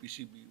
PCB,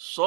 100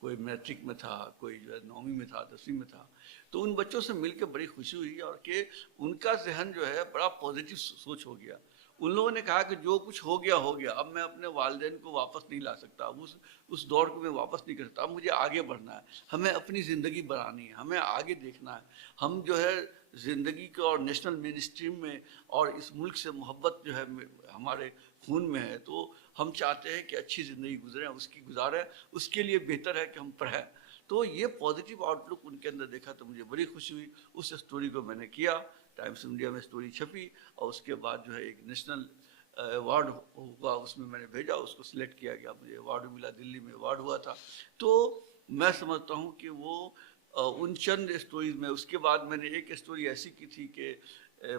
کوئی matric میں تھا, کوئی جو ہے 9ویں میں تھا, 10ویں میں تھا. تو ان بچوں سے مل کے بڑی خوشی ہوئی اور کہ ان کا ذہن جو ہے بڑا پازیٹیو سوچ ہو گیا. ان لوگوں نے کہا کہ جو کچھ ہو گیا ہو گیا, اب میں اپنے والدین کو واپس نہیں لا سکتا, اس دور کو میں واپس نہیں کر سکتا, اب مجھے آگے بڑھنا ہے, ہمیں اپنی زندگی بنانی ہے, ہمیں آگے دیکھنا ہے. ہم جو ہے زندگی کو اور نیشنل مین اسٹریم میں اور اس ملک سے محبت جو ہے ہمارے خون میں ہے, تو ہم چاہتے ہیں کہ اچھی زندگی گزریں, اس کی گزاریں, اس کے لیے بہتر ہے کہ ہم پڑھیں. تو یہ پازیٹیو آؤٹ لک ان کے اندر دیکھا تو مجھے بڑی خوشی ہوئی. اس اسٹوری کو میں نے کیا, ٹائمس انڈیا میں اسٹوری چھپی, اور اس کے بعد جو ہے ایک نیشنل ایوارڈ ہوا, اس میں میں نے بھیجا, اس کو سلیکٹ کیا گیا, مجھے ایوارڈ ملا, دلی میں ایوارڈ ہوا تھا. تو میں سمجھتا ہوں کہ وہ ان چند اسٹوریز میں, اس کے بعد میں نے ایک اسٹوری ایسی کی تھی کہ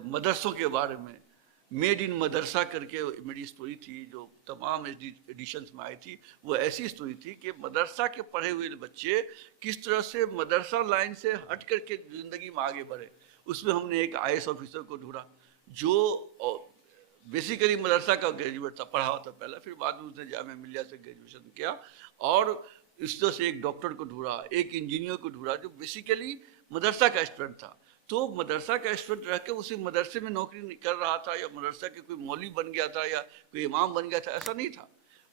مدرسوں کے بارے میں, میڈ ان مدرسہ کر کے میری اسٹوری تھی جو تمام ایڈیشنز میں آئی تھی. وہ ایسی اسٹوری تھی کہ مدرسہ کے پڑھے ہوئے بچے کس طرح سے مدرسہ لائن سے ہٹ کر کے زندگی میں آگے بڑھے. اس میں ہم نے ایک آئی ایس آفیسر کو ڈھونڈا جو بیسیکلی مدرسہ کا گریجویٹ تھا, پڑھا ہوا تھا پہلا, پھر بعد میں اس نے جامعہ ملیہ سے گریجویشن کیا, اور اس طرح سے ایک ڈاکٹر کو ڈھونڈا, ایک انجینئر کو ڈھونڈا جو بیسیکلی مدرسہ کا اسٹوڈنٹ تھا. تو مدرسہ کا اسٹوڈنٹ رہ کے اسی مدرسے میں نوکری کر رہا تھا, یا مدرسہ کے کوئی مولوی بن گیا تھا, یا کوئی امام بن گیا تھا, ایسا نہیں تھا.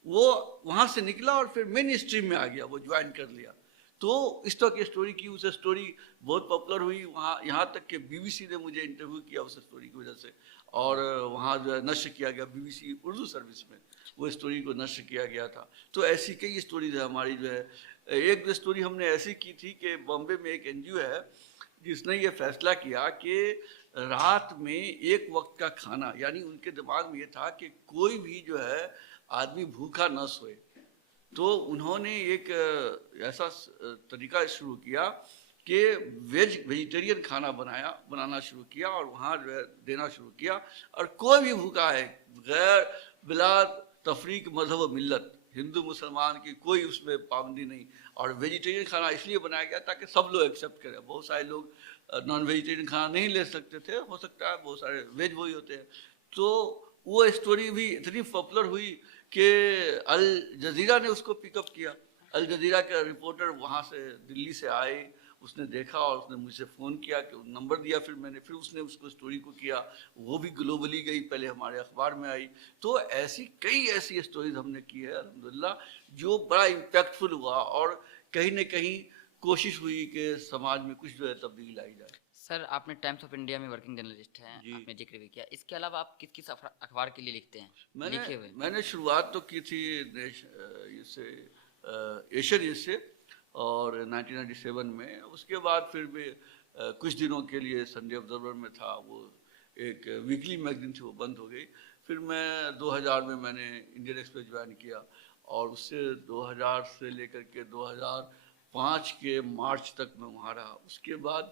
وہ وہاں سے نکلا اور پھر مین اسٹریم میں آ گیا, وہ جوائن کر لیا. تو اس طرح کی اسٹوری کی, اس اسٹوری بہت پاپولر ہوئی وہاں, یہاں تک کہ بی بی سی نے مجھے انٹرویو کیا اس اسٹوری کی وجہ سے, اور وہاں جو ہے نشر کیا گیا, B B C Urdu service میں وہ اسٹوری کو نشر کیا گیا تھا. تو ایسی کئی اسٹوریز ہے ہماری جو ہے. ایک اسٹوری ہم نے ایسی کی تھی کہ بامبے میں ایک این جی او ہے جس نے یہ فیصلہ کیا کہ رات میں ایک وقت کا کھانا, یعنی ان کے دماغ میں یہ تھا کہ کوئی بھی جو ہے آدمی بھوکا نہ سوئے. تو انہوں نے ایک ایسا طریقہ شروع کیا کہ ویجیٹیرین کھانا بنانا شروع کیا, اور وہاں جو ہے دینا شروع کیا, اور کوئی بھی بھوکا ہے غیر بلا تفریق مذہب و ملت, ہندو مسلمان کی کوئی اس میں پابندی نہیں. اور ویجیٹیرین کھانا اس لیے بنایا گیا تاکہ سب لوگ ایکسیپٹ کریں. بہت سارے لوگ نان ویجیٹیرین کھانا نہیں لے سکتے تھے, ہو سکتا ہے بہت سارے ویج وہی ہوتے ہیں. تو وہ اسٹوری بھی اتنی پاپولر ہوئی کہ الجزیرہ نے اس کو پک اپ کیا. الجزیرہ کا رپورٹر وہاں سے دلی سے آئے, اس نے دیکھا اور اس نے مجھ سے فون کیا, کہ نمبر دیا, پھر اس نے اس کو اسٹوری کو کیا, وہ بھی گلوبلی گئی, پہلے ہمارے اخبار میں آئی. تو کئی ایسی اسٹوریز ہم نے کی ہے الحمدللہ, جو بڑا امپیکٹفل ہوا, اور کہیں نہ کہیں کوشش ہوئی کہ سماج میں کچھ جو ہے تبدیلی لائی جائے. سر آپ نے ٹائمس آف انڈیا میں ورکنگ جرنلسٹ ہیں, آپ نے ذکر بھی کیا, اس کے علاوہ آپ کس کس اخبار کے لیے لکھتے ہیں؟ میں نے شروعات تو کی تھی ایشین نیوز سے, اور 1997 میں. اس کے بعد پھر بھی کچھ دنوں کے لیے سنڈے آبزرور میں تھا, وہ ایک ویکلی میگزین تھی, وہ بند ہو گئی. پھر میں 2000 میں نے انڈین ایکسپریس جوائن کیا, اور اس سے 2000 سے لے کر کے 2005 کے مارچ تک میں وہاں رہا. اس کے بعد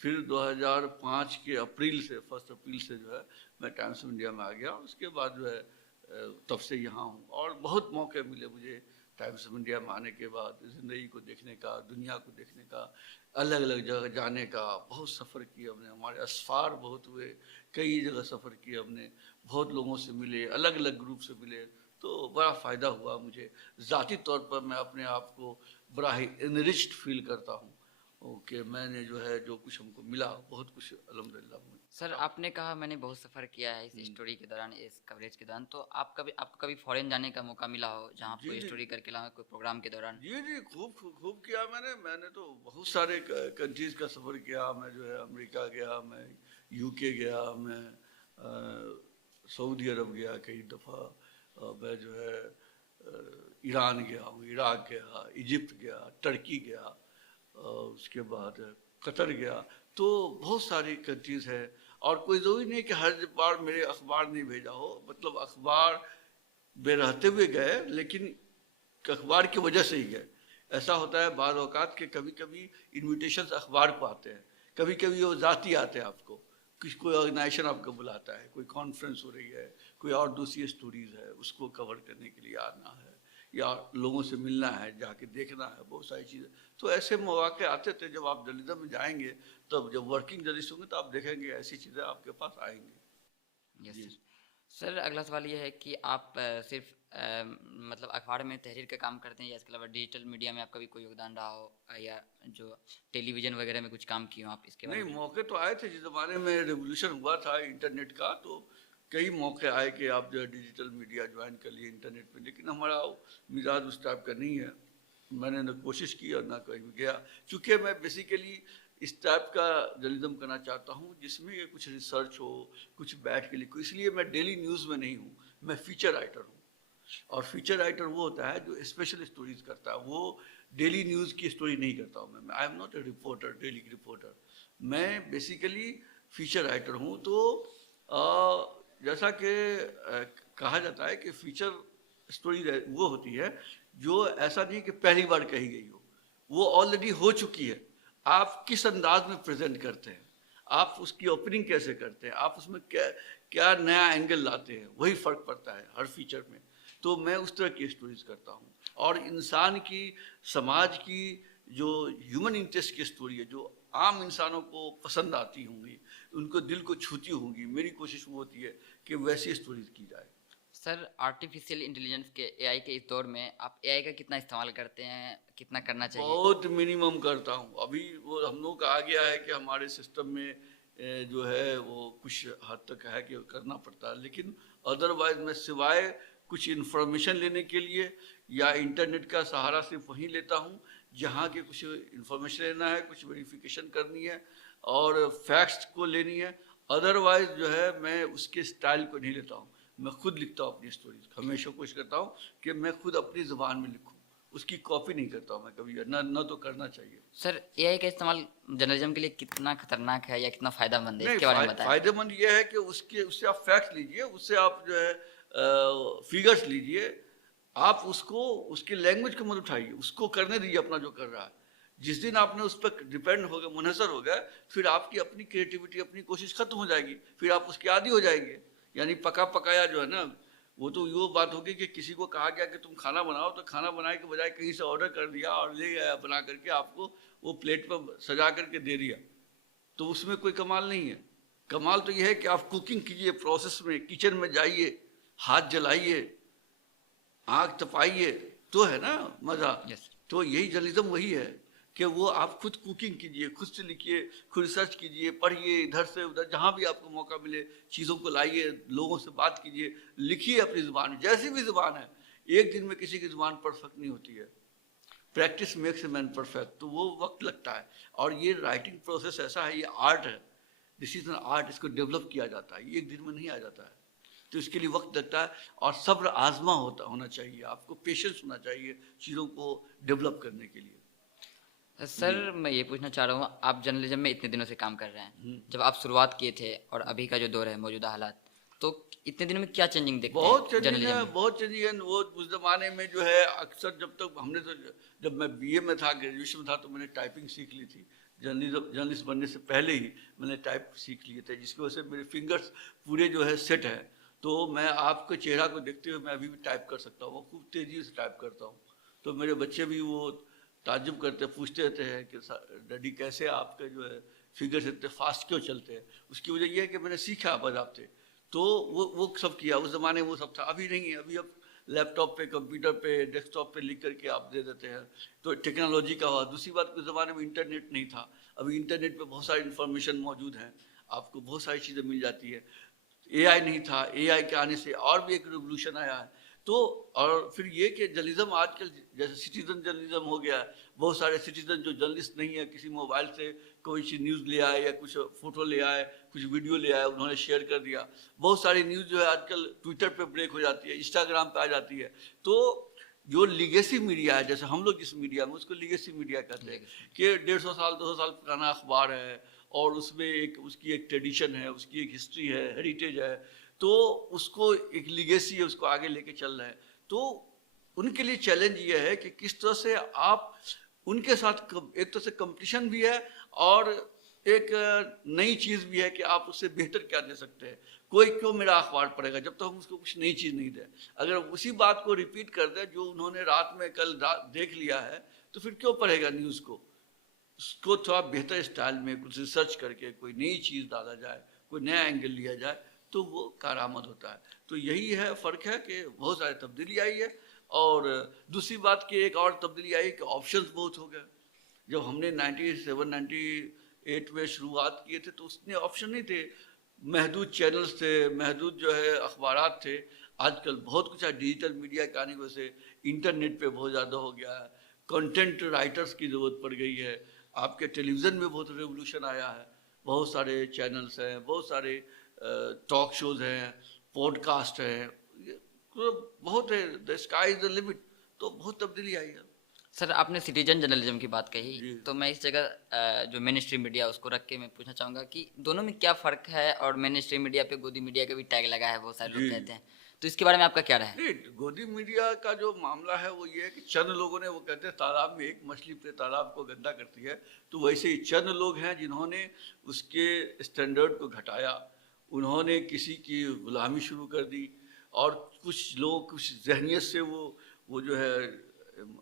پھر 2005 کے اپریل سے 1 اپریل سے جو ہے میں ٹائمس آف انڈیا میں آ گیا. اس کے بعد جو ہے تب سے یہاں ہوں, اور بہت موقع ملے مجھے ٹائمس آف انڈیا میں آنے کے بعد زندگی کو دیکھنے کا, دنیا کو دیکھنے کا, الگ الگ جگہ جانے کا. بہت سفر کیا ہم نے, ہمارے اسفار بہت ہوئے, کئی جگہ سفر کیا ہم نے, بہت لوگوں سے ملے, الگ الگ گروپ سے ملے. تو بڑا فائدہ ہوا مجھے ذاتی طور پر. میں اپنے آپ کو بڑا ہی انرچڈ فیل کرتا ہوں کہ میں نے جو ہے جو کچھ ہم کو ملا, بہت کچھ الحمدللہ. سر آپ نے کہا میں نے بہت سفر کیا ہے اس اسٹوری کے دوران, اس کوریج کے دوران, تو آپ کو کبھی فورن جانے کا موقع ملا ہو جہاں کوئی اسٹوری کر کے لاؤ, کوئی پروگرام کے دوران؟ جی خوب کیا میں نے تو بہت سارے کنٹریز کا سفر کیا. میں جو ہے امریکہ گیا, میں یو کے گیا, میں سعودی عرب گیا کئی دفعہ, میں جو ہے ایران گیا ہوں, عراق گیا, ایجپٹ گیا, ٹرکی گیا, اس کے بعد قطر گیا. تو بہت ساری کنٹریز ہے, اور کوئی ضروری نہیں کہ ہر بار میرے اخبار نہیں بھیجا ہو. مطلب اخبار بے رہتے ہوئے گئے, لیکن اخبار کی وجہ سے ہی گئے. ایسا ہوتا ہے بعض اوقات کہ کبھی کبھی انویٹیشنز اخبار کو آتے ہیں, کبھی کبھی وہ ذاتی آتے ہیں آپ کو, کوئی آرگنائزیشن آپ کو بلاتا ہے, کوئی کانفرنس ہو رہی ہے, کوئی اور دوسری اسٹوریز ہے, اس کو کور کرنے کے لیے آنا ہے, یا لوگوں سے ملنا ہے, جا کے دیکھنا ہے, بہت ساری چیزیں. تو ایسے مواقع آتے تھے. جب آپ جرنلزم میں جائیں گے, تب جب ورکنگ جرنلسٹ ہوں گے تو آپ دیکھیں گے ایسی چیزیں آپ کے پاس آئیں گے. یس سر. سر اگلا سوال یہ ہے کہ آپ صرف مطلب اخبار میں تحریر کا کام کرتے ہیں یا اس کے علاوہ ڈیجیٹل میڈیا میں آپ کا بھی کوئی یوگدان رہا ہو یا جو ٹیلی ویژن وغیرہ میں کچھ کام کیے ہوں آپ اس کے بارے نہیں، میں؟ موقع تو آئے تھے جس زمانے میں ریولیوشن ہوا تھا انٹرنیٹ کا، تو کئی موقع آئے کہ آپ جو ہے ڈیجیٹل میڈیا جوائن کر لیے انٹرنیٹ پہ، لیکن ہمارا مزاج اس ٹائپ کا نہیں ہے. میں نے نہ کوشش کی اور نہ کہیں گیا، چونکہ میں بیسیکلی اس ٹائپ کا جرنلزم کرنا چاہتا ہوں جس میں یہ کچھ ریسرچ ہو، کچھ بیٹھ کے لکھو. اس لیے میں ڈیلی نیوز میں نہیں ہوں، میں فیچر رائٹر ہوں. اور فیچر رائٹر وہ ہوتا ہے جو اسپیشل اسٹوریز کرتا ہے، وہ ڈیلی نیوز کی اسٹوری نہیں کرتا ہوں میں. I am not a reporter, daily reporter. میں بیسیکلی فیچر رائٹر ہوں. تو جیسا کہ کہا جاتا ہے کہ فیچر اسٹوری وہ ہوتی ہے جو ایسا نہیں کہ پہلی بار کہی گئی ہو، وہ آلریڈی ہو چکی ہے. آپ کس انداز میں پریزنٹ کرتے ہیں، آپ اس کی اوپننگ کیسے کرتے ہیں، آپ اس میں کیا نیا اینگل لاتے ہیں، وہی فرق پڑتا ہے ہر فیچر میں. تو میں اس طرح کی اسٹوریز کرتا ہوں. اور انسان کی، سماج کی جو ہیومن انٹرسٹ کی اسٹوری ہے، جو عام انسانوں کو پسند آتی ہوں گی، ان کو دل کو چھوتی ہوں گی، میری کوشش وہ ہوتی ہے کہ ویسی اسٹوریز کی جائے. سر آرٹیفیشیل انٹیلیجنس کے اے آئی کے اس دور میں آپ اے آئی کا کتنا استعمال کرتے ہیں، کتنا کرنا چاہیے؟ بہت منیمم کرتا ہوں. ابھی وہ ہم لوگ کا آ گیا ہے کہ ہمارے سسٹم میں جو ہے وہ کچھ حد تک ہے کہ کرنا پڑتا ہے، لیکن ادروائز میں سوائے کچھ انفارمیشن لینے کے لیے یا انٹرنیٹ کا سہارا صرف وہیں لیتا ہوں جہاں کے کچھ انفارمیشن لینا ہے، کچھ ویریفیکیشن کرنی ہے اور فیکٹس کو لینی ہے. ادروائز جو ہے میں اس کے اسٹائل کو نہیں لیتا ہوں. میں خود لکھتا ہوں اپنی اسٹوریز. ہمیشہ کوشش کرتا ہوں کہ میں خود اپنی زبان میں لکھوں، اس کی کاپی نہیں کرتا ہوں میں کبھی، نہ تو کرنا چاہیے. سر اے آئی کا استعمال جرنلزم کے لیے کتنا خطرناک ہے یا کتنا فائدہ مند ہے، اس نہیں، کے بارے میں بتائیں. فائدہ مند یہ ہے کہ اس سے آپ فیکٹس لیجئے، اس سے آپ جو ہے فیگرس لیجئے، آپ اس کی لینگویج کو مت اٹھائیے، اس کو کرنے دیجیے اپنا جو کر رہا ہے. جس دن آپ نے اس پر ڈپینڈ ہو گئے، منحصر ہو گئے، پھر آپ کی اپنی کریٹیوٹی، اپنی کوشش ختم ہو جائے گی، پھر آپ اس کے عادی ہو جائیں گے. یعنی پکا پکایا جو ہے نا، وہ تو یہ بات ہوگی کہ کسی کو کہا گیا کہ تم کھانا بناؤ، تو کھانا بنانے کے بجائے کہیں سے آرڈر کر دیا اور لے آیا بنا کر کے، آپ کو وہ پلیٹ پر سجا کر کے دے دیا، تو اس میں کوئی کمال نہیں ہے. کمال تو یہ ہے کہ آپ کوکنگ کیجئے، پروسیس میں، کچن میں جائیے، ہاتھ جلائیے، آنکھ تپائیے، تو ہے نا مزہ. یس. تو یہی جرنلزم وہی ہے کہ وہ آپ خود کوکنگ کیجئے، خود سے لکھیے، خود ریسرچ کیجئے، پڑھیے ادھر سے ادھر، جہاں بھی آپ کو موقع ملے چیزوں کو لائیے، لوگوں سے بات کیجئے، لکھیے اپنی زبان میں، جیسی بھی زبان ہے. ایک دن میں کسی کی زبان پرفیکٹ نہیں ہوتی ہے. Practice makes a man perfect. تو وہ وقت لگتا ہے. اور یہ رائٹنگ پروسیس ایسا ہے، یہ آرٹ ہے، دس از این آرٹ. اس کو ڈیولپ کیا جاتا ہے، یہ ایک دن میں نہیں آ جاتا ہے. تو اس کے لیے وقت لگتا ہے اور صبر آزما ہونا چاہیے، آپ کو پیشنس ہونا چاہیے چیزوں کو ڈیولپ کرنے کے لیے. سر میں یہ پوچھنا چاہ رہا ہوں، آپ جرنلزم میں اتنے دنوں سے کام کر رہے ہیں، جب آپ شروعات کیے تھے اور ابھی کا جو دور ہے، موجودہ حالات، تو اتنے دنوں میں کیا چینجنگ دیکھتے بہت ہیں چینجنگ جرنلزم ہے، میں؟ بہت چینجنگ ہے. وہ اس زمانے میں جو ہے اکثر جب تک ہم نے تو، جب میں بی اے میں تھا، گریجویشن میں تھا، تو میں نے ٹائپنگ سیکھ لی تھی. جرنلسٹ بننے سے پہلے ہی میں نے ٹائپ سیکھ لیے تھے، جس کی وجہ سے میرے فنگرس پورے جو ہے سیٹ ہیں. تو میں آپ کے چہرہ کو دیکھتے ہوئے میں ابھی بھی ٹائپ کر سکتا ہوں، وہ خوب تیزی سے ٹائپ کرتا ہوں. تو میرے بچے بھی وہ تعجب کرتے، پوچھتے رہتے ہیں کہ ڈیڈی کیسے آپ کے جو ہے فگرس اتنے فاسٹ کیوں چلتے ہیں. اس کی وجہ یہ ہے کہ میں نے سیکھا باضابطے. تو وہ سب کیا اس زمانے میں، وہ سب تھا. ابھی نہیں ہے. ابھی اب لیپ ٹاپ پہ، کمپیوٹر پہ، ڈیسک ٹاپ پہ لکھ کر کے آپ دے دیتے ہیں. تو ٹیکنالوجی کا ہوا. دوسری بات، اس زمانے میں انٹرنیٹ نہیں تھا. ابھی انٹرنیٹ پہ بہت ساری انفارمیشن موجود ہیں، آپ کو بہت ساری چیزیں مل جاتی ہے. اے آئی نہیں تھا، اے آئی کے آنے سے اور بھی ایک ریولوشن آیا ہے. تو اور پھر یہ کہ جرنلزم آج کل جیسے سٹیزن جرنلزم ہو گیا ہے. بہت سارے سٹیزن جو جرنلسٹ نہیں ہے، کسی موبائل سے کوئی چیز نیوز لے آئے یا کچھ فوٹو لے آئے، کچھ ویڈیو لے آئے، انہوں نے شیئر کر دیا. بہت ساری نیوز جو ہے آج کل ٹویٹر پہ بریک ہو جاتی ہے، انسٹاگرام پہ آ جاتی ہے. تو جو لیگیسی میڈیا ہے، جیسے ہم لوگ جس میڈیا میں، اس کو لیگیسی میڈیا کہتے ہیں کہ 150 سال 200 سال پرانا اخبار ہے اور اس میں اس کی ایک ٹریڈیشن ہے، اس کی ایک ہسٹری ہے، ہیریٹیج ہے. تو اس کو ایک لیگیسی ہے، اس کو آگے لے کے چل رہے ہیں. تو ان کے لیے چیلنج یہ ہے کہ کس طرح سے آپ ان کے ساتھ، ایک طرح سے کمپٹیشن بھی ہے اور ایک نئی چیز بھی ہے کہ آپ اس سے بہتر کیا دے سکتے ہیں. کوئی کیوں میرا اخبار پڑھے گا جب تک ہم اس کو کچھ نئی چیز نہیں دیں. اگر اسی بات کو ریپیٹ کر دیں جو انہوں نے رات میں کل دیکھ لیا ہے، تو پھر کیوں پڑھے گا نیوز کو. اس کو تھوڑا بہتر اسٹائل میں کچھ ریسرچ کر کے کوئی نئی چیز ڈالا جائے، کوئی نیا اینگل لیا جائے، تو وہ کارآمد ہوتا ہے. تو یہی ہے فرق ہے کہ بہت ساری تبدیلی آئی ہے. اور دوسری بات کہ ایک اور تبدیلی آئی کہ آپشنز بہت ہو گئے. جب ہم نے 97-98 میں شروعات کیے تھے تو اس میں آپشن نہیں تھے, محدود چینلز تھے, محدود جو ہے اخبارات تھے. آج کل بہت کچھ ہے, ڈیجیٹل میڈیا کے آنے کی وجہ سے انٹرنیٹ پہ بہت زیادہ ہو گیا ہے, کنٹینٹ رائٹرز کی ضرورت پڑ گئی ہے. آپ کے ٹیلی ویژن میں بہت ریولوشن آیا ہے, بہت سارے چینلز ہیں, بہت سارے ٹاک شوز ہیں, پوڈ کاسٹ ہیں, بہت ہے, the sky is the limit. تو بہت تبدیلی آئی ہے. سر آپ نے سٹیزن جرنلزم کی بات کہی, جی. تو میں اس جگہ جو مین اسٹریم میڈیا اس کو رکھ کے میں پوچھنا چاہوں گا کہ دونوں میں کیا فرق ہے, اور مین اسٹریم میڈیا پہ گودی میڈیا کا بھی ٹیگ لگا ہے, بہت سارے لوگ کہتے ہیں, تو اس کے بارے میں آپ کا کیا رہا ہے؟ گودی میڈیا کا جو معاملہ ہے وہ یہ ہے کہ چند لوگوں نے, وہ کہتے ہیں تالاب میں ایک مچھلی پہ تالاب کو گندا کرتی ہے, تو ویسے ہی چند لوگ ہیں جنہوں نے اس کے اسٹینڈرڈ کو گھٹایا, انہوں نے کسی کی غلامی شروع کر دی, اور کچھ لوگ کچھ ذہنیت سے وہ جو ہے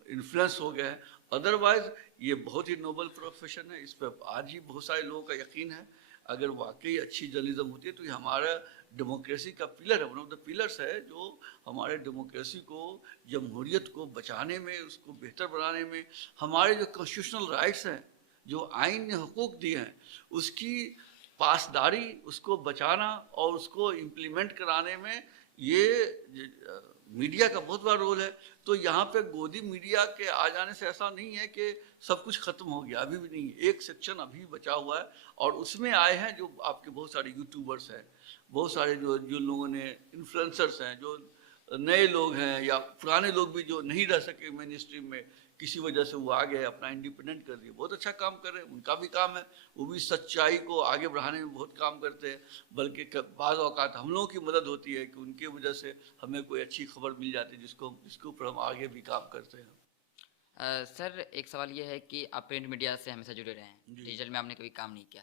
انفلوئنس ہو گئے ہیں. ادروائز یہ بہت ہی نوبل پروفیشن ہے, اس پہ آج ہی بہت سارے لوگوں کا یقین ہے. اگر واقعی اچھی جرنلزم ہوتی ہے تو یہ ہمارا ڈیموکریسی کا پلر ہے, ون آف دا پلرس ہے جو ہمارے ڈیموکریسی کو, جمہوریت کو بچانے میں, اس کو بہتر بنانے میں, ہمارے جو کانسٹیٹیوشنل رائٹس ہیں, جو آئین نے حقوق دیے ہیں, اس کی پاسداری, اس کو بچانا اور اس کو امپلیمنٹ کرانے میں یہ میڈیا کا بہت بڑا رول ہے. تو یہاں پہ گودی میڈیا کے آ جانے سے ایسا نہیں ہے کہ سب کچھ ختم ہو گیا, ابھی بھی نہیں. ایک سیکشن ابھی بچا ہوا ہے, اور اس میں آئے ہیں جو آپ کے بہت سارے یوٹیوبرس ہیں, بہت سارے جو لوگوں نے انفلوئنسرس ہیں, جو نئے لوگ ہیں, یا پرانے لوگ بھی جو نہیں رہ سکے مین اسٹریم میں, کسی وجہ سے وہ آگے اپنا انڈیپینڈنٹ کر دیے, بہت اچھا کام کر رہے ہیں. ان کا بھی کام ہے, وہ بھی سچائی کو آگے بڑھانے میں بہت کام کرتے ہیں. بلکہ بعض اوقات ہم لوگوں کی مدد ہوتی ہے کہ ان کی وجہ سے ہمیں کوئی اچھی خبر مل جاتی ہے جس کے اوپر ہم آگے بھی کام کرتے ہیں. سر ایک سوال یہ ہے کہ آپ پرنٹ میڈیا سے ہمیشہ جڑے رہے ہیں, ڈیجیٹل میں آپ نے کبھی کام نہیں کیا,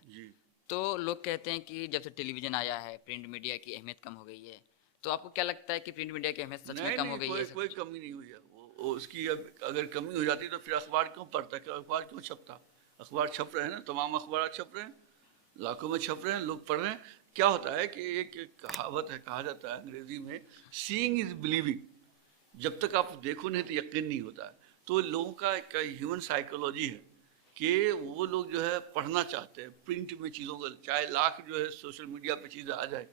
تو لوگ کہتے ہیں کہ جب سے ٹیلی ویژن آیا ہے پرنٹ میڈیا کی اہمیت کم ہو گئی ہے, تو آپ کو کیا لگتا ہے کہ پرنٹ میڈیا کی اہمیت سچ میں کم ہو گئی ہے؟ کوئی کمی نہیں ہوئی ہے. اس کی اگر کمی ہو جاتی تو پھر اخبار کیوں پڑھتا ہے, اخبار کیوں چھپتا؟ اخبار چھپ رہے ہیں نا, تمام اخبارات چھپ رہے ہیں, لاکھوں میں چھپ رہے ہیں, لوگ پڑھ رہے ہیں. کیا ہوتا ہے کہ ایک کہاوت ہے, کہا جاتا ہے انگریزی میں, سینگ از بلیونگ. جب تک آپ دیکھو نہیں تو یقین نہیں ہوتا ہے. تو لوگوں کا ایک ہیومن سائیکولوجی ہے کہ وہ لوگ جو ہے پڑھنا چاہتے ہیں پرنٹ میں چیزوں کو, چاہے لاکھ جو ہے سوشل میڈیا پہ چیزیں آ جائے.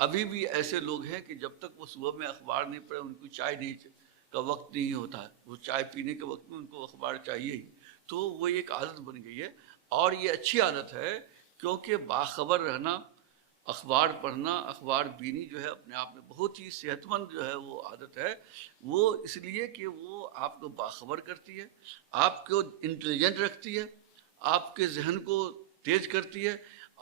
ابھی بھی ایسے لوگ ہیں کہ جب تک وہ صبح میں اخبار نہیں پڑھے, ان کو چائے نہیں کا وقت نہیں ہوتا ہے, وہ چائے پینے کے وقت میں ان کو اخبار چاہیے ہی. تو وہ ایک عادت بن گئی ہے, اور یہ اچھی عادت ہے, کیونکہ باخبر رہنا, اخبار پڑھنا, اخبار بینی جو ہے اپنے آپ میں بہت ہی صحت مند جو ہے وہ عادت ہے. وہ اس لیے کہ وہ آپ کو باخبر کرتی ہے, آپ کو انٹیلیجنٹ رکھتی ہے, آپ کے ذہن کو تیز کرتی ہے,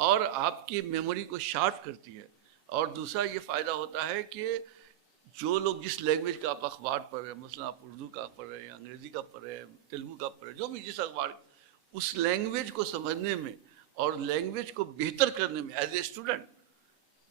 اور آپ کی میموری کو شارپ کرتی ہے. اور دوسرا یہ فائدہ ہوتا ہے کہ جو لوگ جس لینگویج کا آپ اخبار پڑھ رہے ہیں, مثلا آپ اردو کا پڑھ رہے ہیں, انگریزی کا پڑھ رہے ہیں, تیلگو کا پڑھ رہے ہیں, جو بھی جس اخبار, اس لینگویج کو سمجھنے میں اور لینگویج کو بہتر کرنے میں ایز اے اسٹوڈنٹ.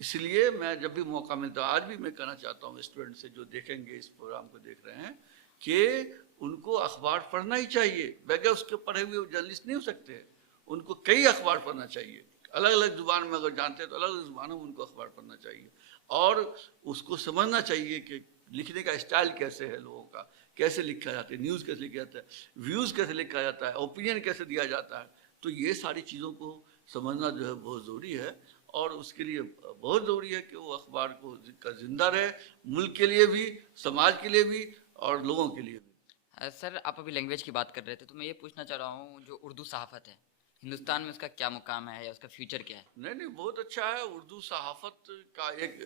اس لیے میں جب بھی موقع ملتا ہے, آج بھی میں کہنا چاہتا ہوں اسٹوڈنٹ سے جو دیکھیں گے اس پروگرام کو دیکھ رہے ہیں, کہ ان کو اخبار پڑھنا ہی چاہیے. بغیر اس کے پڑھے ہوئے جرنلسٹ نہیں ہو سکتے. ان کو کئی اخبار پڑھنا چاہیے, الگ الگ زبان میں اگر جانتے ہیں تو الگ الگ زبانوں میں ان کو اخبار پڑھنا چاہیے, اور اس کو سمجھنا چاہیے کہ لکھنے کا اسٹائل کیسے ہے لوگوں کا, کیسے لکھا جاتا ہے, نیوز کیسے لکھا جاتا ہے, ویوز کیسے لکھا جاتا ہے, اوپینین کیسے دیا جاتا ہے. تو یہ ساری چیزوں کو سمجھنا جو ہے بہت ضروری ہے, اور اس کے لیے بہت ضروری ہے کہ وہ اخبار کو کا زندہ رہے, ملک کے لیے بھی, سماج کے لیے بھی, اور لوگوں کے لیے بھی. سر آپ ابھی لینگویج کی بات کر رہے تھے, تو میں یہ پوچھنا چاہ رہا ہوں جو اردو صحافت ہے ہندوستان میں, اس کا کیا مقام ہے یا اس کا فیوچر کیا ہے؟ نہیں, بہت اچھا ہے. اردو صحافت کا ایک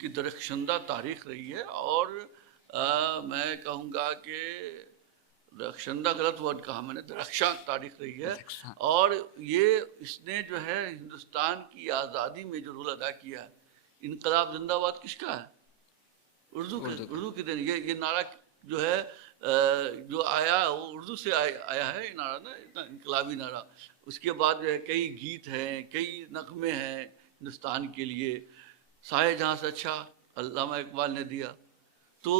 کی درخشندہ تاریخ رہی ہے, اور میں کہوں گا کہ درخشندہ غلط ورڈ کہا میں نے, درخشاں تاریخ رہی ہے. اور یہ اس نے جو ہے ہندوستان کی آزادی میں جو رول ادا کیا ہے, انقلاب زندہ باد کس کا ہے؟ اردو کے دن. یہ نعرہ جو ہے جو آیا وہ اردو سے آیا ہے, یہ نعرہ نا, اتنا انقلابی نعرہ. اس کے بعد جو ہے کئی گیت ہیں, کئی نغمے ہیں ہندوستان کے لیے. سائے جہاں سے اچھا علامہ اقبال نے دیا. تو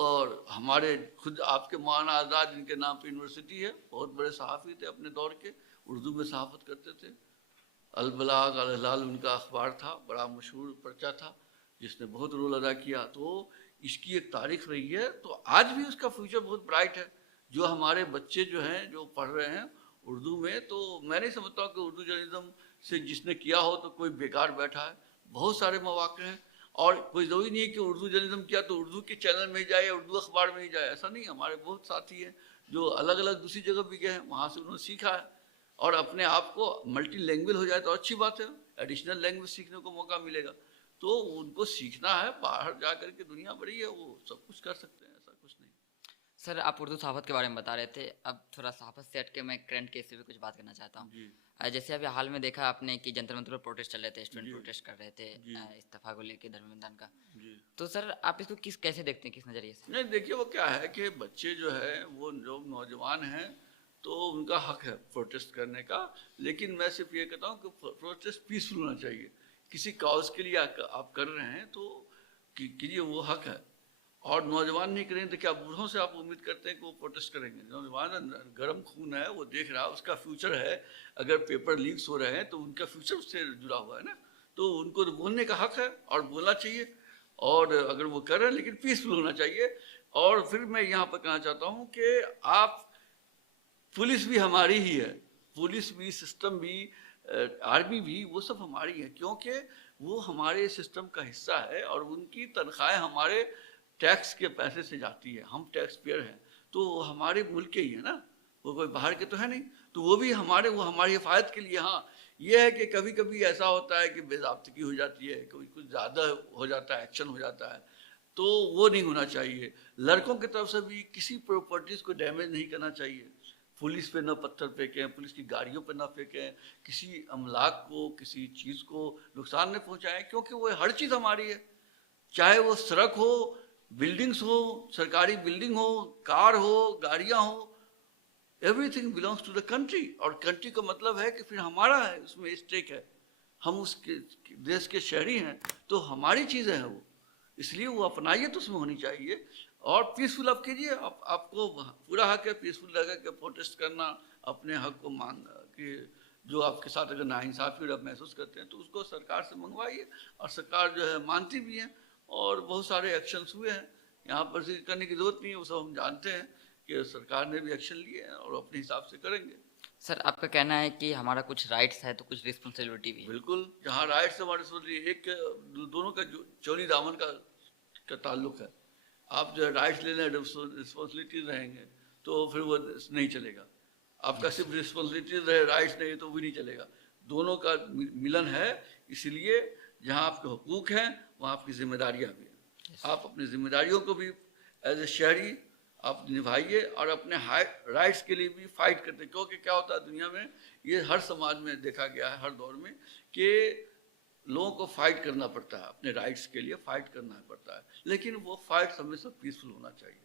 اور ہمارے خود آپ کے مولانا آزاد, جن کے نام پہ یونیورسٹی ہے, بہت بڑے صحافی تھے اپنے دور کے, اردو میں صحافت کرتے تھے. البلاغ الہلال ان کا اخبار تھا، بڑا مشہور پرچہ تھا جس نے بہت رول ادا کیا. تو اس کی ایک تاریخ رہی ہے، تو آج بھی اس کا فیوچر بہت برائٹ ہے. جو ہمارے بچے جو ہیں جو پڑھ رہے ہیں اردو میں، تو میں نہیں سمجھتا ہوں کہ اردو جرنلزم سے جس نے کیا ہو تو کوئی بیکار بیٹھا ہے. بہت سارے مواقع ہیں، اور کوئی ضروری نہیں ہے کہ اردو جرنلزم کیا تو اردو کے چینل میں ہی جائے یا اردو اخبار میں ہی جائے. ایسا نہیں، ہمارے بہت ساتھی ہیں جو الگ الگ دوسری جگہ بھی گئے ہیں، وہاں سے انہوں نے سیکھا ہے. اور اپنے آپ کو ملٹی لینگویج ہو جائے تو اچھی بات ہے، ایڈیشنل لینگویج سیکھنے کو موقع ملے گا. تو ان کو سیکھنا ہے، باہر جا کر کے دنیا بڑی ہے، وہ سب کچھ کر سکتے ہیں، ایسا کچھ نہیں. سر آپ اردو صحافت کے بارے میں بتا رہے تھے، اب تھوڑا صحافت سے ہٹ کے میں کرنٹ کیس سے بھی کچھ بات کرنا چاہتا ہوں. جی جیسے ابھی حال میں دیکھا آپ نے کہ جنتر منتر پر پروٹیسٹ چل رہے تھے، اسٹوڈنٹ جی پروٹیسٹ کر رہے تھے جی استعفیٰ کو لے کے دھرمیندر میدان کا. جی. تو سر آپ اس کو کیسے دیکھتے ہیں، کس نظریے سے؟ نہیں دیکھیے، وہ کیا ہے کہ بچے جو ہے وہ جو نوجوان ہیں تو ان کا حق ہے پروٹیسٹ کرنے کا، لیکن میں صرف یہ کہتا ہوں کہ پروٹیسٹ پیسفل ہونا چاہیے. کسی کاز کے لیے آپ کر رہے ہیں تو کیجیے، وہ حق ہے. اور نوجوان نہیں کریں تو کیا بوڑھوں سے آپ امید کرتے ہیں کہ وہ پروٹیسٹ کریں گے؟ نوجوان گرم خون ہے، وہ دیکھ رہا ہے، اس کا فیوچر ہے. اگر پیپر لیکس ہو رہے ہیں تو ان کا فیوچر اس سے جڑا ہوا ہے نا، تو ان کو بولنے کا حق ہے اور بولنا چاہیے. اور اگر وہ کر رہے ہیں لیکن پیسفل ہونا چاہیے. اور پھر میں یہاں پر کہنا چاہتا ہوں کہ آپ، پولیس بھی ہماری ہی ہے، پولیس بھی، سسٹم بھی، آرمی بھی، وہ سب ہماری ہے، کیونکہ وہ ہمارے سسٹم کا حصہ ہے اور ان کی تنخواہیں ہمارے ٹیکس کے پیسے سے جاتی ہے. ہم ٹیکس پیئر ہیں تو وہ ہمارے ملک کے ہی ہے نا، وہ کوئی باہر کے تو ہے نہیں. تو وہ بھی ہماری حفاظت کے لیے. ہاں یہ ہے کہ کبھی کبھی ایسا ہوتا ہے کہ بے ضابطگی ہو جاتی ہے، کبھی کچھ زیادہ ہو جاتا ہے، ایکشن ہو جاتا ہے، تو وہ نہیں ہونا چاہیے. لڑکوں کی طرف سے بھی کسی پراپرٹیز کو ڈیمیج نہیں کرنا چاہیے. پولیس پہ نہ پتھر پھینکیں، پولیس کی گاڑیوں پہ نہ پھینکیں، کسی املاک کو، کسی چیز کو نقصان نہ پہنچائیں، کیونکہ وہ ہر چیز ہماری ہے. چاہے وہ سڑک ہو، بلڈنگز ہو، سرکاری بلڈنگ ہو، کار ہو، گاڑیاں ہو، everything belongs to the country. اور کنٹری کا مطلب ہے کہ پھر ہمارا ہے، اس میں اسٹیک ہے، ہم اس کے دیش کے شہری ہیں، تو ہماری چیزیں ہیں وہ، اس لیے وہ اپنائیے تو اس میں ہونی چاہیے. اور پیسفل آپ کیجیے، آپ کو پورا حق ہے پیسفل لگا کہ پروٹیسٹ کرنا، اپنے حق کو مانگنا. کہ جو آپ کے ساتھ اگر ناانصافی آپ محسوس کرتے ہیں تو اس کو سرکار سے منگوائیے، اور سرکار جو ہے مانتی بھی ہیں، اور بہت سارے ایکشنز ہوئے ہیں. یہاں پر ذکر کرنے کی ضرورت نہیں ہے، وہ سب ہم جانتے ہیں کہ سرکار نے بھی ایکشن لیے ہیں اور اپنے حساب سے کریں گے. سر آپ کا کہنا ہے کہ ہمارا کچھ رائٹس ہے تو کچھ رسپانسبلٹی بھی ہے. بالکل، جہاں رائٹس ہمارے سوچ رہی ایک دونوں کا چوری دامن کا تعلق ہے. آپ جو ہے رائٹس لے لیں، رسپانسبلٹیز رہیں گے تو پھر وہ نہیں چلے گا. آپ کا صرف رسپانسبلٹیز رہے، رائٹس نہیں تو وہ نہیں چلے گا. دونوں کا ملن ہے، اس لیے جہاں آپ کے حقوق ہیں وہاں آپ کی ذمہ داریاں بھی ہیں. آپ اپنی ذمہ داریوں کو بھی ایز اے شہری آپ نبھائیے، اور اپنے رائٹس کے لیے بھی فائٹ کرتے ہیں. کیونکہ کیا ہوتا ہے دنیا میں، یہ ہر سماج میں دیکھا گیا ہے، ہر دور میں، کہ لوگوں کو فائٹ کرنا پڑتا ہے، اپنے رائٹس کے لیے فائٹ کرنا پڑتا ہے، لیکن وہ فائٹ ہمیشہ پیسفل ہونا چاہیے.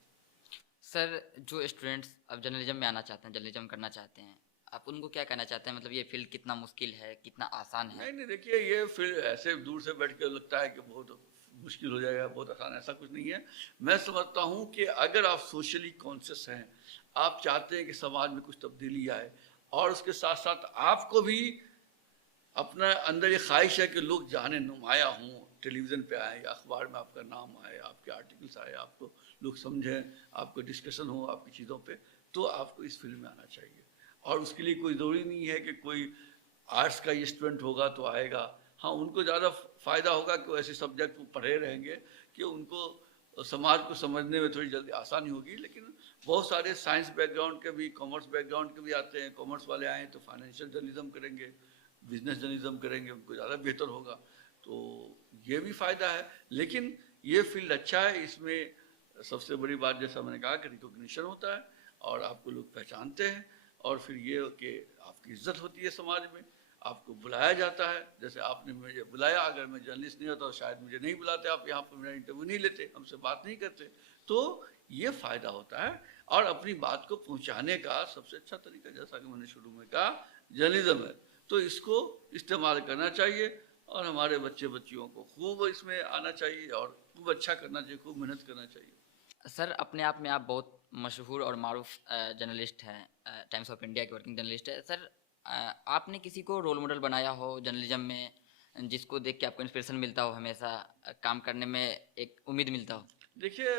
سر جو اسٹوڈنٹس اب جرنلزم میں آنا چاہتے ہیں، جرنلزم کرنا چاہتے ہیں، آپ ان کو کیا کہنا چاہتے ہیں؟ مطلب یہ فیلڈ کتنا مشکل ہے، کتنا آسان ہے؟ نہیں دیکھیے، یہ پھر ایسے دور سے بیٹھ کے لگتا ہے کہ بہت مشکل ہو جائے گا، بہت آسان، ایسا کچھ نہیں ہے. میں سمجھتا ہوں کہ اگر آپ سوشلی کانشیس ہیں، آپ چاہتے ہیں کہ سماج میں کچھ تبدیلی آئے، اور اس کے ساتھ ساتھ آپ کو بھی اپنا اندر یہ خواہش ہے کہ لوگ جانے، نمایاں ہوں، ٹیلی ویژن پہ آئیں یا اخبار میں آپ کا نام آئے، آپ کے آرٹیکلس آئے، آپ کو لوگ سمجھیں، آپ کو ڈسکشن ہو آپ کی چیزوں پہ، تو آپ کو اس فیلڈ میں آنا چاہیے. اور اس کے لیے کوئی ضروری نہیں ہے کہ کوئی آرٹس کا یہ اسٹوڈنٹ ہوگا تو آئے گا. ہاں ان کو زیادہ فائدہ ہوگا کہ وہ ایسے سبجیکٹ پڑھے رہیں گے کہ ان کو سماج کو سمجھنے میں تھوڑی جلدی آسانی ہوگی. لیکن بہت سارے سائنس بیک گراؤنڈ کے بھی، کامرس بیک گراؤنڈ کے بھی آتے ہیں. کامرس والے آئیں تو فائنینشیل جرنلزم کریں گے، بزنس جرنلزم کریں گے، ان کو زیادہ بہتر ہوگا. تو یہ بھی فائدہ ہے. لیکن یہ فیلڈ اچھا ہے، اس میں سب سے بڑی بات جیسا میں نے کہا کہ ریکوگنیشن ہوتا ہے، اور آپ کو لوگ پہچانتے ہیں، اور پھر یہ کہ آپ کی عزت ہوتی ہے سماج میں، آپ کو بلایا جاتا ہے. جیسے آپ نے مجھے بلایا، اگر میں جرنلسٹ نہیں ہوتا تو شاید مجھے نہیں بلاتے، آپ یہاں پر میرا انٹرویو نہیں لیتے، ہم سے بات نہیں کرتے. تو یہ فائدہ ہوتا ہے. اور اپنی بات کو پہنچانے کا سب سے اچھا طریقہ، جیسا کہ میں نے شروع میں کہا، جرنلزم ہے. تو اس کو استعمال کرنا چاہیے، اور ہمارے بچے بچیوں کو خوب اس میں آنا چاہیے، اور خوب اچھا کرنا چاہیے، خوب محنت کرنا چاہیے. سر اپنے آپ میں آپ بہت مشہور اور معروف جرنلسٹ ہیں، ٹائمس آف انڈیا کے ورکنگ جرنلسٹ ہے. سر آپ نے کسی کو رول ماڈل بنایا ہو جرنلزم میں جس کو دیکھ کے آپ کو انسپریشن ملتا ہو, ہمیشہ کام کرنے میں ایک امید ملتا ہو؟ دیکھیے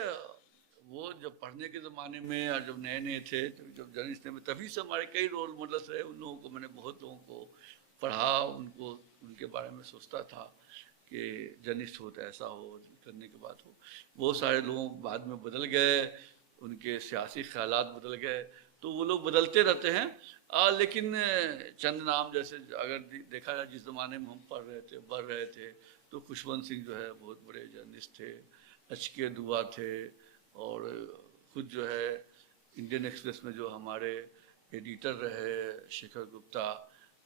وہ جب پڑھنے کے زمانے میں اور جب نئے نئے تھے جب جرنلسٹ میں تبھی سے ہمارے کئی رول ماڈلس رہے. ان لوگوں کو میں نے بہت لوگوں کو پڑھا, ان کے بارے میں سوچتا تھا کہ جرنلسٹ ہو تو ایسا ہو, کرنے کے بعد ہو. بہت سارے لوگوں بعد میں بدل گئے, ان کے سیاسی خیالات بدل گئے, تو وہ لوگ بدلتے رہتے ہیں. لیکن چند نام جیسے اگر دیکھا جائے جس زمانے میں ہم پڑھ رہے تھے تو خوشونت سنگھ جو ہے بہت بڑے جرنلسٹ تھے, HK دوا تھے, اور خود جو ہے انڈین ایکسپریس میں جو ہمارے ایڈیٹر رہے شیکھر گپتا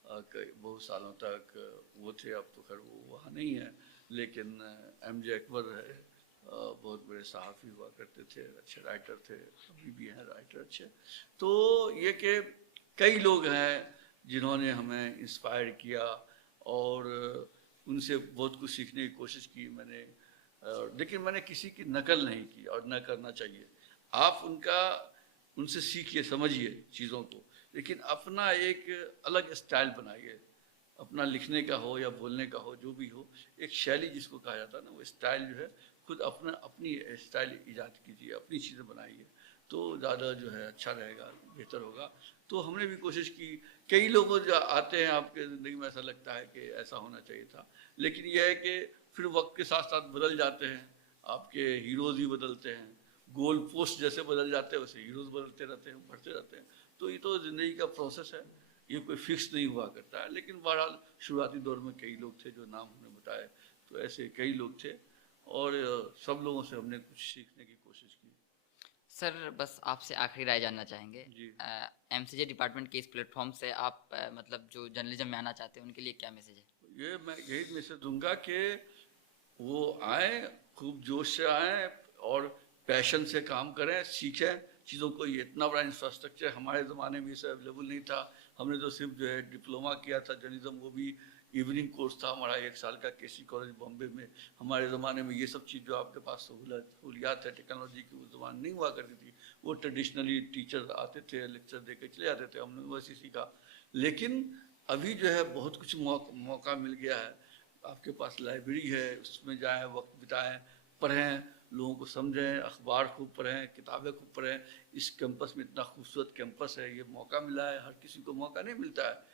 بہت سالوں تک وہ تھے. اب تو خیر وہ وہاں نہیں ہے, لیکن MJ اکبر رہے, بہت بڑے صحافی ہوا کرتے تھے, اچھے رائٹر تھے, ابھی بھی ہیں رائٹر اچھے. تو یہ کہ کئی لوگ ہیں جنہوں نے ہمیں انسپائر کیا, اور ان سے بہت کچھ سیکھنے کی کوشش کی میں نے, لیکن میں نے کسی کی نقل نہیں کی, اور نہ کرنا چاہیے. آپ ان سے سیکھیے, سمجھیے چیزوں کو, لیکن اپنا ایک الگ اسٹائل بنائیے. اپنا لکھنے کا ہو یا بولنے کا ہو, جو بھی ہو, ایک شیلی جس کو کہا جاتا ہے نا, وہ اسٹائل جو ہے خود اپنی اسٹائل ایجاد کیجیے, اپنی چیزیں بنائیے, تو زیادہ جو ہے اچھا رہے گا, بہتر ہوگا. تو ہم نے بھی کوشش کی. کئی لوگ جو آتے ہیں آپ کے زندگی میں ایسا لگتا ہے کہ ایسا ہونا چاہیے تھا, لیکن یہ ہے کہ پھر وقت کے ساتھ ساتھ بدل جاتے ہیں. آپ کے ہیروز بھی بدلتے ہیں, گول پوسٹ جیسے بدل جاتے ہیں ویسے ہیروز بدلتے رہتے ہیں, بڑھتے رہتے ہیں. تو یہ تو زندگی کا پروسیس ہے, یہ کوئی فکس نہیں ہوا کرتا ہے. لیکن بہرحال شروعاتی دور میں کئی لوگ تھے جو نام ہم نے بتائے, تو ایسے کئی لوگ تھے, اور سب لوگوں سے ہم نے کچھ سیکھنے کی کوشش کی. سر بس آپ سے آخری رائے جاننا چاہیں گے, جی, MCJ ڈپارٹمنٹ کے اس پلیٹ فارم سے آپ مطلب جو جرنلزم میں آنا چاہتے ہیں ان کے لیے کیا میسیج ہے؟ یہ میں یہی میسج دوں گا کہ وہ آئیں, خوب جوش سے آئیں, اور پیشن سے کام کریں, سیکھیں چیزوں کو. یہ اتنا بڑا انفراسٹرکچر ہمارے زمانے میں اسے اویلیبل نہیں تھا. ہم نے تو صرف جو ہے ڈپلوما کیا تھا جرنلزم, وہ بھی ایوننگ کورس تھا ہمارا 1 سال کا KC کالج بامبے میں. ہمارے زمانے میں یہ سب چیز جو آپ کے پاس سہولیات ہے ٹیکنالوجی کی, وہ زبان نہیں ہوا کرتی تھی. وہ ٹریڈیشنلی ٹیچر آتے تھے, لیکچر دے کے چلے جاتے تھے, ہم نے ویسے سیکھا. لیکن ابھی جو ہے بہت کچھ موقع مل گیا ہے. آپ کے پاس لائبریری ہے, اس میں جائیں, وقت بتائیں, پڑھیں, لوگوں کو سمجھیں, اخبار خوب پڑھیں, کتابیں خوب پڑھیں. اس کیمپس میں اتنا خوبصورت کیمپس ہے, یہ موقع ملا ہے, ہر کسی کو موقع نہیں ملتا ہے.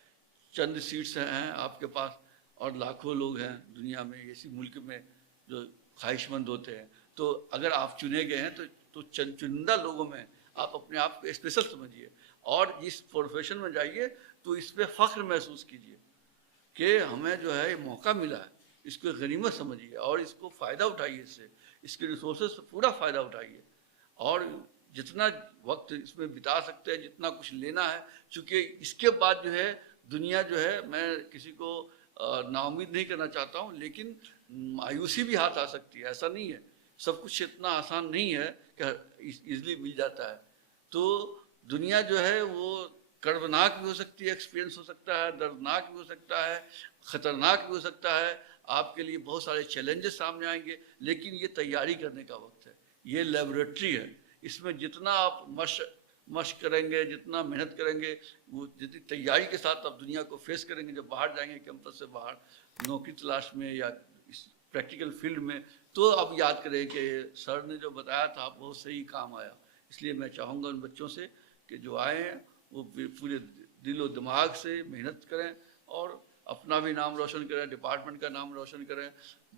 چند سیٹس ہیں آپ کے پاس, اور لاکھوں لوگ ہیں دنیا میں, اسی ملک میں جو خواہش مند ہوتے ہیں. تو اگر آپ چنے گئے ہیں تو چنندہ لوگوں میں آپ اپنے آپ کو اسپیشل سمجھیے, اور اس پروفیشن میں جائیے تو اس پہ فخر محسوس کیجیے کہ ہمیں جو ہے یہ موقع ملا ہے. اس کو غنیمت سمجھیے, اور اس کو فائدہ اٹھائیے, اس کے ریسورسز سے پورا فائدہ اٹھائیے, اور جتنا وقت اس میں بتا سکتے ہیں, جتنا کچھ لینا ہے. چونکہ اس کے بعد جو ہے دنیا جو ہے, میں کسی کو نا امید نہیں کرنا چاہتا ہوں, لیکن مایوسی بھی ہاتھ آ سکتی ہے. ایسا نہیں ہے, سب کچھ اتنا آسان نہیں ہے کہ ایزلی مل جاتا ہے. تو دنیا جو ہے وہ کڑوناک بھی ہو سکتی ہے, ایکسپیرینس ہو سکتا ہے, دردناک بھی ہو سکتا ہے, خطرناک بھی ہو سکتا ہے. آپ کے لیے بہت سارے چیلنجز سامنے آئیں گے, لیکن یہ تیاری کرنے کا وقت ہے. یہ لیبورٹری ہے, اس میں جتنا آپ مشق کریں گے, جتنا محنت کریں گے, وہ جتنی تیاری کے ساتھ آپ دنیا کو فیس کریں گے, جب باہر جائیں گے کیمپس سے باہر نوکری تلاش میں یا اس پریکٹیکل فیلڈ میں, تو آپ یاد کریں کہ سر نے جو بتایا تھا بہت صحیح کام آیا. اس لیے میں چاہوں گا ان بچوں سے کہ جو آئے ہیں وہ پورے دل و دماغ سے محنت کریں, اور اپنا بھی نام روشن کریں, ڈپارٹمنٹ کا نام روشن کریں,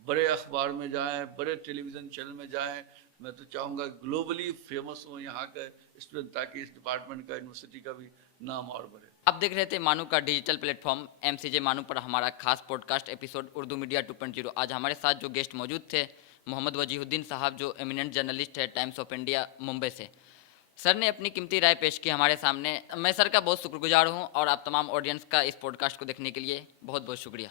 بڑے اخبار میں جائیں, بڑے ٹیلی ویژن چینل میں جائیں. میں تو چاہوں گا گلوبلی فیمس ہوں یہاں کا اسٹوڈنٹ, تاکہ اس ڈپارٹمنٹ کا, یونیورسٹی کا بھی نام اور بڑھے. آپ دیکھ رہے تھے مانو کا ڈیجیٹل پلیٹ فارم MCJ مانو پر ہمارا خاص podcast episode Urdu media 2.0. آج ہمارے ساتھ جو گیسٹ موجود تھے محمد وجیہ الدین صاحب, جو ایمیننٹ جرنلسٹ ہے ٹائمس آف انڈیا ممبئی سے. سر نے اپنی قیمتی رائے پیش کی ہمارے سامنے. میں سر کا بہت شکر گزار ہوں, اور آپ تمام آڈینس کا اس پوڈ کاسٹ کو دیکھنے کے لیے بہت بہت شکریہ.